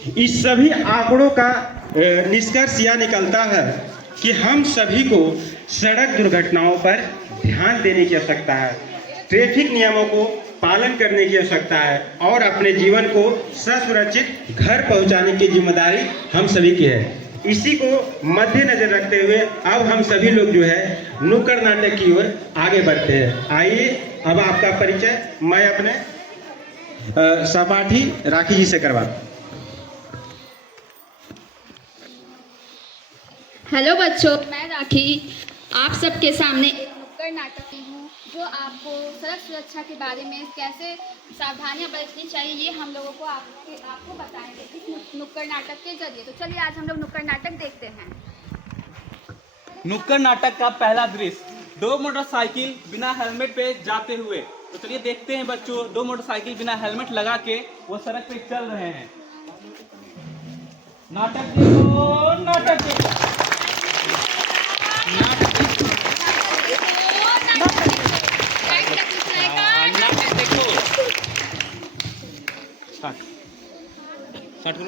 इस सभी आंकड़ों का निष्कर्ष यह निकलता है कि हम सभी को सड़क दुर्घटनाओं पर ध्यान देने की आवश्यकता है, ट्रैफिक नियमों को पालन करने की आवश्यकता है और अपने जीवन को सुरक्षित घर पहुंचाने की जिम्मेदारी हम सभी की है। इसी को मद्देनजर रखते हुए अब हम सभी लोग जो है नुक्कड़ नाटक की ओर आगे बढ़ते हैं। आइए अब आपका परिचय मैं अपने सहपाठी राखी जी से करवाता हूँ। हेलो बच्चों, मैं राखी आप सबके सामने एक नुक्कड़ नाटक की हूँ जो आपको सड़क सुरक्षा के बारे में कैसे सावधानियाँ बरतनी चाहिए ये हम लोगों को आपको बताएंगे इस नुक्कड़ नाटक के जरिए। तो चलिए आज हम लोग नुक्कड़ नाटक देखते हैं। नुक्कड़ नाटक का पहला दृश्य, दो मोटरसाइकिल बिना हेलमेट पे जाते हुए। तो चलिए देखते हैं बच्चों, दो मोटरसाइकिल बिना हेलमेट लगा के वो सड़क पे चल रहे हैं। नाटक देखो, नाटक देखो। स्टार्ट करो।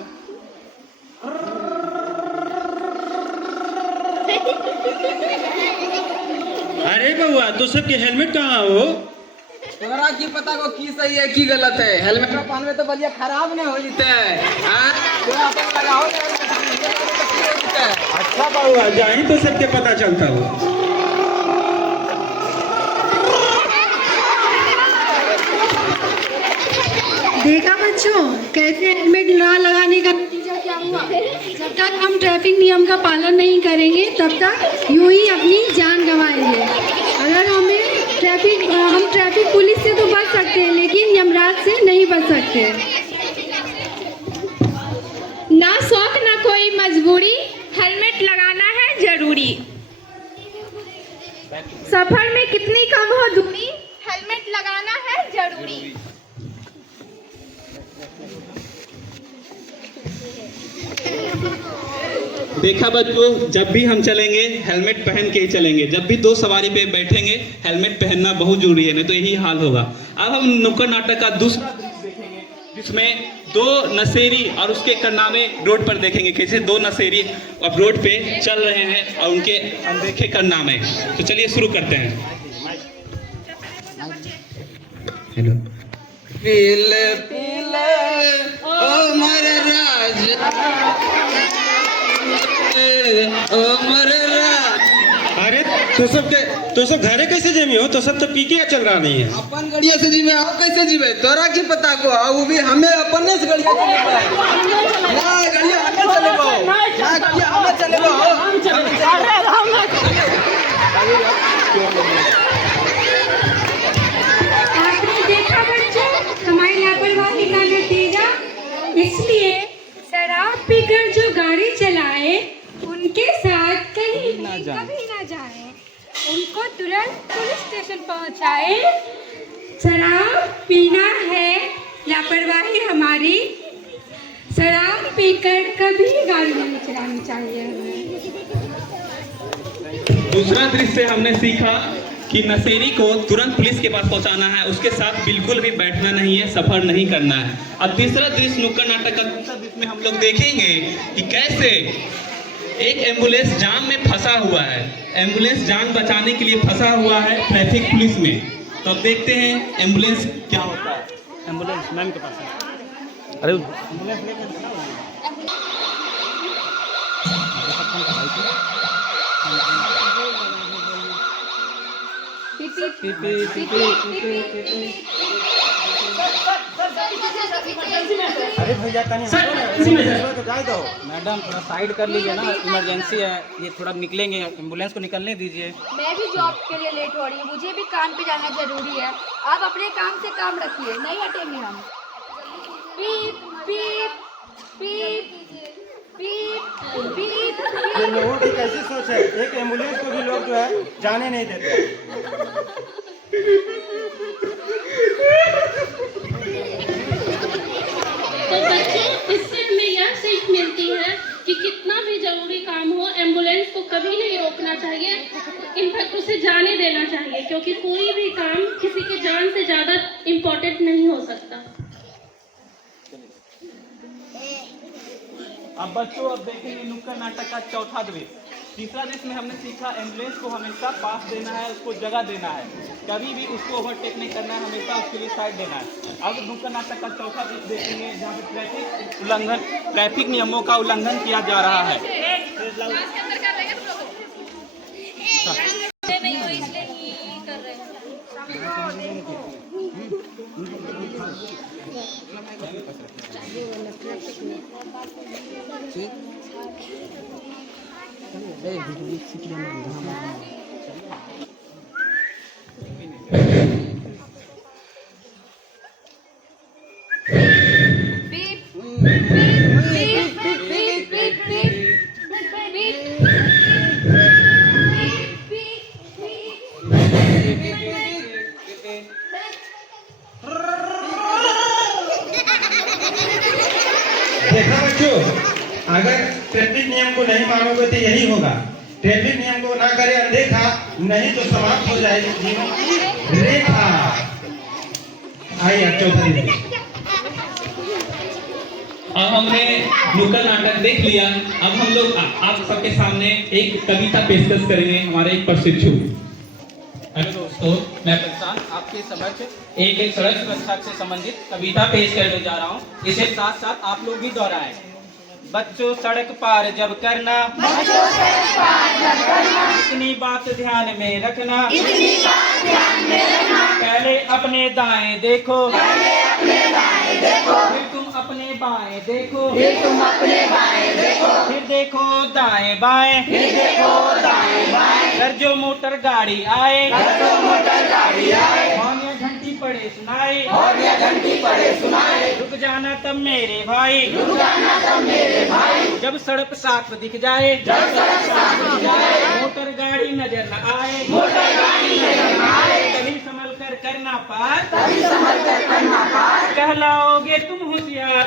अरे बउआ, तो सबके हेलमेट कहाँ हो? तोरा की पता को की सही है की गलत है। हेलमेट में पहनवे तो बलिया खराब नहीं हो जीते लगाओ। अच्छा बउआ, जाही तो सबके पता चलता हो। देखा बच्चों, कैसे हेलमेट ना लगाने का नतीजा क्या हुआ। जब तक हम ट्रैफिक नियम का पालन नहीं करेंगे तब तक यूं ही अपनी जान गंवाएंगे। अगर हम ट्रैफिक पुलिस से तो बच सकते हैं लेकिन यमराज से नहीं बच सकते। ना शौक ना कोई मजबूरी, हेलमेट लगाना है जरूरी। सफर में कितनी कम हो दूरी, हेलमेट लगाना है जरूरी। देखा बच्चों, जब भी हम चलेंगे हेलमेट पहन के ही चलेंगे। जब भी दो सवारी पे बैठेंगे हेलमेट पहनना बहुत जरूरी है, नहीं तो यही हाल होगा। अब हम नुक्कड़ नाटक का दूसरा दृश्य देखेंगे जिसमें दो नशेरी और उसके कारनामे रोड पर देखेंगे। कैसे दो नशेरी अब रोड पे चल रहे हैं और उनके अनदेखे कारनामे। तो चलिए शुरू करते हैं। हेलो। पीले पीले ओ मेरे राजा, ओ मेरे राजा। अरे तो सब घरे कैसे जमी हो? तो सब तो पी के चल रहा नहीं है। अपन गड़िया से जीवे आप कैसे जीवे? तोरा की पता को वो भी हमें अपने से गड़िया चले ना गड़िया हमें चले गो ना गड़िया हमें चले गो। आपने देखा बच्चों, हमारी लापरवाही का नतीजा। इसलिए शराब पीकर जो गाड़ी चलाए उनके साथ कभी ना जाए, उनको तुरंत पुलिस स्टेशन पहुंचाए। शराब पीना है लापरवाही हमारी, शराब पीकर कभी गाड़ी नहीं चलानी चाहिए हमें। दूसरा दृश्य हमने सीखा कि नशेरी को तुरंत पुलिस के पास पहुंचाना है, उसके साथ बिल्कुल भी बैठना नहीं है, सफर नहीं करना है। अब तीसरा दृश्य नुक्कड़ नाटक का दूसरा दृश्य में हम लोग देखेंगे कि कैसे एक एम्बुलेंस जाम में फंसा हुआ है। एम्बुलेंस जान बचाने के लिए फंसा हुआ है ट्रैफिक पुलिस में। तो अब देखते हैं एम्बुलेंस क्या होता है। एम्बुलेंस मैम के पास है। अरे एम्बुलेंस लेकर अरे भैया तो जाए दो। मैडम थोड़ा साइड कर लीजिए ना, इमरजेंसी है, ये थोड़ा निकलेंगे, एम्बुलेंस को निकलने दीजिए। मैं भी जॉब के लिए लेट हो रही हूँ, मुझे भी काम पे जाना जरूरी है। आप अपने काम से काम रखिए, नहीं हटेंगे हम। पीप पीप पीप पीप पीप। ये लोगों की कैसी सोच है? एक एम्बुलेंस को भी लोग जो है जाने नहीं देते। तो बच्चों, इससे हमें यह सीख मिलती है कि कितना भी जरूरी काम हो एम्बुलेंस को कभी नहीं रोकना चाहिए, इनफैक्ट उसे जाने देना चाहिए, क्योंकि कोई भी काम किसी की जान से ज़्यादा इम्पोर्टेंट नहीं हो सकता। अब बच्चों अब देखेंगे नुक्कड़ नाटक का चौथा दृश्य। तीसरा दृश्य में हमने सीखा एम्बुलेंस को हमेशा पास देना है, उसको जगह देना है, कभी भी उसको ओवरटेक नहीं करना है, हमेशा उसके लिए साइड देना है। अब नुक्कड़ नाटक का चौथा दृश्य देखेंगे जहाँ पे ट्रैफिक नियमों का उल्लंघन किया जा रहा है। देखा बच्चों, अगर ट्रैफिक नियम को नहीं मानोगे तो यही होगा। ट्रैफिक नियम को ना करे अनदेखा, नहीं तो समाप्त हो जाएगी जीवन की रेखा। आइए चौथा दिन। अब हमने नुक्कड़ नाटक देख लिया। अब हम लोग आप सबके सामने एक कविता पेशकश करेंगे हमारे एक प्रशिक्षु। हेलो दोस्तों, मैं प्रशांत आपके समक्ष एक सड़क सुरक्षा से संबंधित कविता पेश करने जा रहा हूँ। इसे साथ साथ आप लोग भी दोहराएं। बच्चों सड़क पार जब करना, इतनी बात ध्यान में रखना, पहले अपने दाएं देखो, फिर तुम अपने बाएं देखो, फिर देखो दाएं बाएं, अगर जो मोटर गाड़ी आए, हॉर्न या घंटी पड़े सुनाए, रुक जाना तब मेरे भाई, जब सड़क साफ दिख जाए, मोटर गाड़ी नजर न आए, तभी संभल कर करना पार, कहलाओगे तुम होशियार।